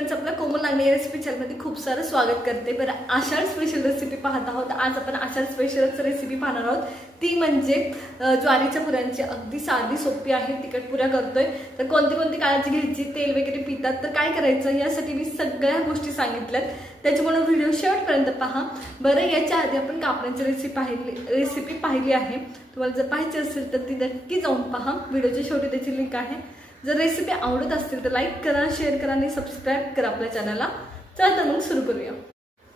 Friends, आपल्या कोमल नागणे या recipe चॅनलमध्ये खूप सारं स्वागत करते। बरं, आषाढ स्पेशल रेसिपी पाहत आहोत। आज आपण आषाढ स्पेशलच रेसिपी पाहणार आहोत, ती म्हणजे ज्वारीच्या पुऱ्यांची। अगदी साधी सोपी आहे, तिखट पुऱ्या करतोय। तर कोणती काळजी घ्यायची, तेल वगैरे पितात तर काय करायचं यासाठी मी सगळ्या गोष्टी सांगितल्यात, त्याच्यामुळे व्हिडिओ शेवटपर्यंत पहा। बरं, याच्या आधी आपण कापण्याची रेसिपी पाहिली आहे। तुम्हाला जर पाहायची असेल तर ती नक्की जाऊन पहा, व्हिडिओच्या शेवटी त्याची लिंक आहे। जर रेसिपी आवडत असतील तर लाईक करा, शेअर करा आणि सबस्क्राइब करा आपल्या चॅनलला। चला तर मग सुरू करूया।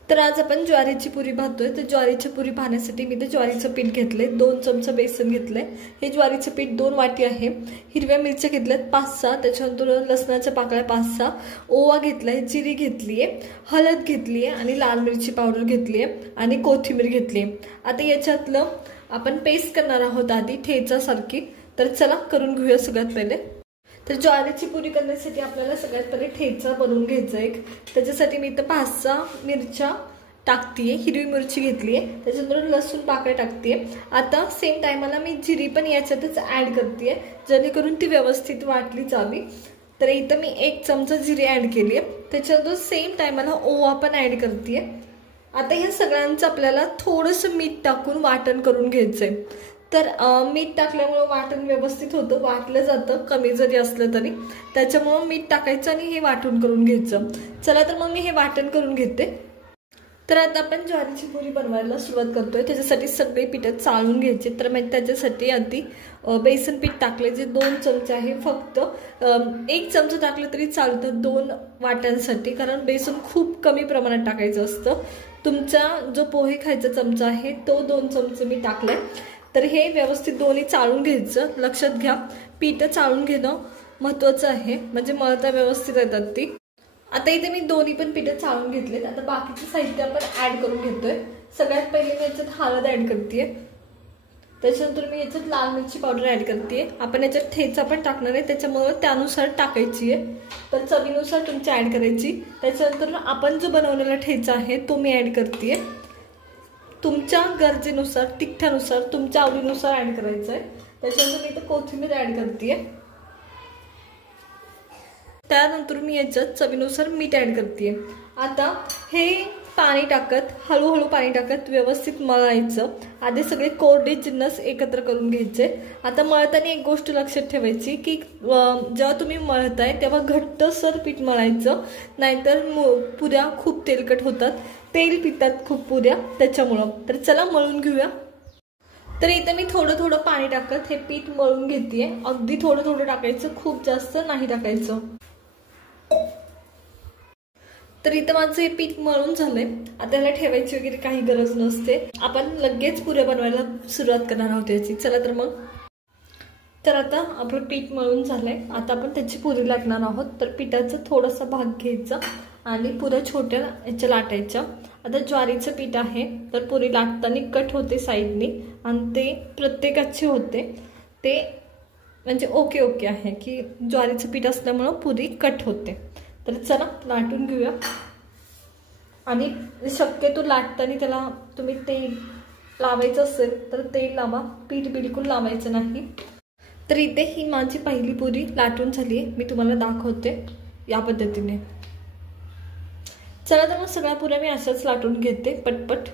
तर आज आपण ज्वारीची पुरी भाजतोय। तर ज्वारीची पुरी भाजण्यासाठी मी ज्वारीचं पीठ घेतले, 2 चमचे बेसन घेतले। हे ज्वारीचं पीठ 2 वाटी आहे। हिरव्या मिरच्या घेतल्यात 5-6, त्याच्यानंतर लसणाच्या पाकळ्या 5-6, ओवा घेतलाय, जिरी घेतलीये, हळद घेतलीये आणि लाल मिरची पावडर घेतलीये आणि कोथिंबीर घेतलीये। आता याच्यातलं आपण पेस्ट करणार आहोत आधी ठेचासारखी। तर चला करून घेऊया सगळ्यात पहिले। तर ज्वारीची पुरी करण्यासाठी आपल्याला सगळ्यात पहिले ठेचा बनवून घ्यायचा एक। त्याच्यासाठी मी इथं 5-6 मिरच्या टाकतीये, हिरवी मिरची घेतलीये, त्याच्यानंतर लसूण पाकळ्या टाकतीये। आता सेम टायमाला मी जिरी पण याच्यातच ऍड करतेय, जेणेकरून ती व्यवस्थित वाटली जावी। तर इथं मी 1 चमचा जिरी ऍड केली आहे। त्याच्यानंतर सेम टायमाला ओवा पण ऍड करतेय। आता या सगळ्यांचं आपल्याला थोडंसं मीठ टाकून वाटण करून घ्यायचंय। तर मीठ टाकल्यामुळे वाटण व्यवस्थित होतं, वाटलं जातं कमी जरी असलं तरी, त्याच्यामुळे मीठ टाकायचं आणि हे वाटून करून घ्यायचं। चला तर मग मी हे वाटण करून घेते। तर आता आपण ज्वारीची पुरी बनवायला सुरुवात करतोय। त्याच्यासाठी सगळे पीठ चाळून घ्यायचे। तर मी त्याच्यासाठी आधी बेसन पीठ टाकले, जे 2 चमचे आहे। फक्त 1 चमचा टाकलं तरी चालतं 2 वाट्यांसाठी, कारण बेसन खूप कमी प्रमाणात टाकायचं असतं। तुमचा जो पोहे खायचा चमचा आहे तो 2 चमचे मी टाकलाय। तर हे व्यवस्थित दोन्ही चाळून घ्यायचं। लक्षात घ्या, पीठ चाळून घेणं महत्त्वाचं आहे, म्हणजे मळता व्यवस्थित येतात ती। आता इथे मी दोन्ही पण पीठ चाळून घेतलेत। आता बाकीचं साहित्य आपण ऍड करून घेतोय। सगळ्यात पहिले मी याच्यात हळद ऍड करतेय, त्याच्यानंतर मी याच्यात लाल मिरची पावडर ऍड करतेय। आपण याच्यात ठेचा पण टाकणार आहे, त्याच्यामुळे त्यानुसार टाकायची आहे। तर चवीनुसार तुमची ऍड करायची। त्याच्यानंतर आपण जो बनवलेला ठेचा आहे तो मी ऍड करतेय। तुमच्या गरजेनुसार, तिखटानुसार, तुमच्या आवडीनुसार ऍड करायचं आहे। त्याच्यानंतर मी इथे कोथिंबीर ऍड करतेय। त्यानंतर मी याच्यात चवीनुसार मीठ ऍड करतेय। आता हे पाणी टाकत, हळूहळू पाणी टाकत व्यवस्थित मळायचं। आधी सगळे कोरडे जिन्नस एकत्र करून घ्यायचे। आता मळताना एक गोष्ट लक्षात ठेवायची की जेव्हा तुम्ही मळताय तेव्हा घट्टसर पीठ मळायचं, नाहीतर पुऱ्या खूप तेलकट होतात, तेल पितात खूप पुऱ्या, त्याच्यामुळं। तर चला मळून घेऊया। तर इथं मी थोडं पाणी टाकत हे पीठ मळून घेतेय। अगदी थोडं टाकायचं, खूप जास्त नाही टाकायचं। तर इथं माझं हे पीठ मळून झालंय। आता याला ठेवायची वगैरे काही गरज नसते, आपण लगेच पुऱ्या बनवायला सुरुवात करणार आहोत याची। चला तर मग। तर आता आपलं पीठ मळून झालंय। आता आपण त्याची पुरी लाटणार आहोत। तर पिठाचा थोडासा भाग घ्यायचा आणि पुऱ्या छोट्या याच्या लाटायच्या। आता ज्वारीचं पीठ आहे, तर पुरी लाटताना कट होते साईडनी, आणि ते प्रत्येकाची होते, ते म्हणजे ओके आहे की ज्वारीचं पीठ असल्यामुळं पुरी कट होते। तर चला लाटून घेऊया। आणि शक्यतो लाटताना त्याला तुम्ही तेल लावायचं असेल तर तेल लावा, पीठ बिलकुल लावायचं नाही। तर इथे ही माझी पहिली पुरी लाटून झाली आहे, मी तुम्हाला दाखवते या पद्धतीने। चला तर मग सगळ्या पुऱ्या मी अशाच लाटून घेते पटपट।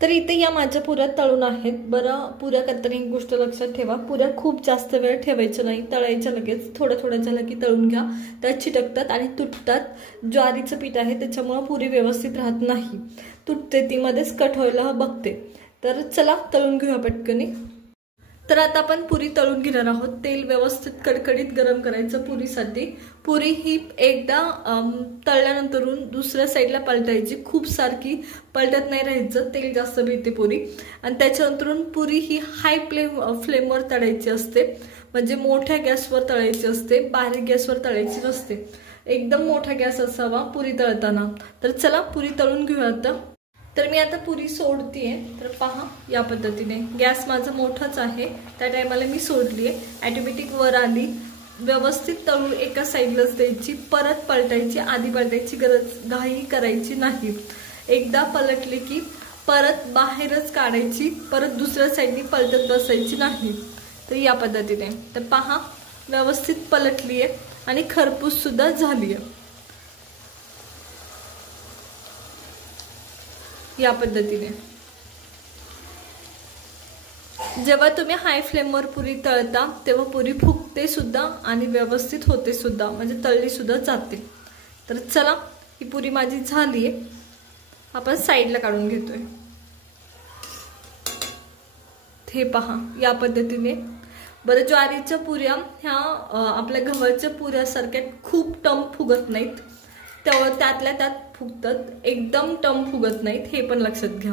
तर इथे या माझ्या पुऱ्या तळून आहेत। बरं, पुऱ्या करताना एक गोष्ट लक्षात ठेवा, पुऱ्या खूप जास्त वेळ ठेवायचं नाही, तळायच्या लगेच। थोड्या झालं की तळून घ्या, त्या चिटकतात आणि तुटतात। ज्वारीचं पीठ आहे त्याच्यामुळे पुरी व्यवस्थित राहत नाही, तुटते, ती मध्येच कट व्हायला बघते। तर चला तळून घेऊया पटकनी। तर आता आपण पुरी तळून घेणार आहोत। तेल व्यवस्थित कडकडीत गरम करायचं पुरीसाठी। पुरी ही एकदा तळल्यानंतरून दुसऱ्या साईडला पलटायची, खूप सारखी पलटत नाही राहायचं, तेल जास्त भेटते पुरी। आणि त्याच्यानंतरून पुरी ही हाय फ्लेमवर तळायची असते, म्हणजे मोठ्या गॅसवर तळायची असते, बारीक गॅसवर तळायची नसते। एकदम मोठा गॅस असावा पुरी तळताना। तर चला पुरी तळून घेऊया आता। तर मी आता पुरी सोडतीये। तर पहा या पद्धतीने, गॅस माझा मोठाच आहे, त्या टायमाला मी सोडली आहे, ऑटोमॅटिक वर आली। व्यवस्थित तळून एका साईडलाच द्यायची, परत पलटायची, आधी पलटायची घाई करायची नाही। एकदा पलटली की परत बाहेरच काढायची, परत दुसऱ्या साईडनी पलटत बसायची नाही। तर या पद्धतीने, तर पहा व्यवस्थित पलटली आहे आणि खरपूस सुद्धा झाली आहे। या पद्धतीने जेव्हा तुम्ही हाय फ्लेमवर पुरी तळता तेव्हा पुरी फुगते सुद्धा आणि व्यवस्थित होते सुद्धा, म्हणजे तळली सुद्धा जाते। तर चला ही पुरी माझी झाली आहे, आपण साईडला काढून घेतोय। हे पहा या पद्धतीने। बरं ज्वारीच्या पुऱ्या ह्या आपल्या गव्हाच्या पुऱ्यासारख्या खूप टम फुगत नाहीत, त्यातल्या त्यात फुगतात, एकदम टम फुगत नाहीत, हे पण लक्षात घ्या।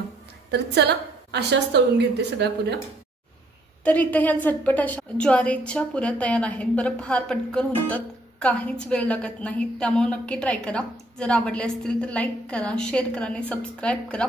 तर चला अशाच तळून घेते सगळ्या पुऱ्या। तर इथे ह्या झटपट अशा ज्वारीच्या पुऱ्या तयार आहेत। बरं फार पटकन होतात, काहीच वेळ लागत नाही, त्यामुळे नक्की ट्राय करा। जर आवडले असतील तर लाईक करा, शेअर करा आणि सबस्क्राईब करा।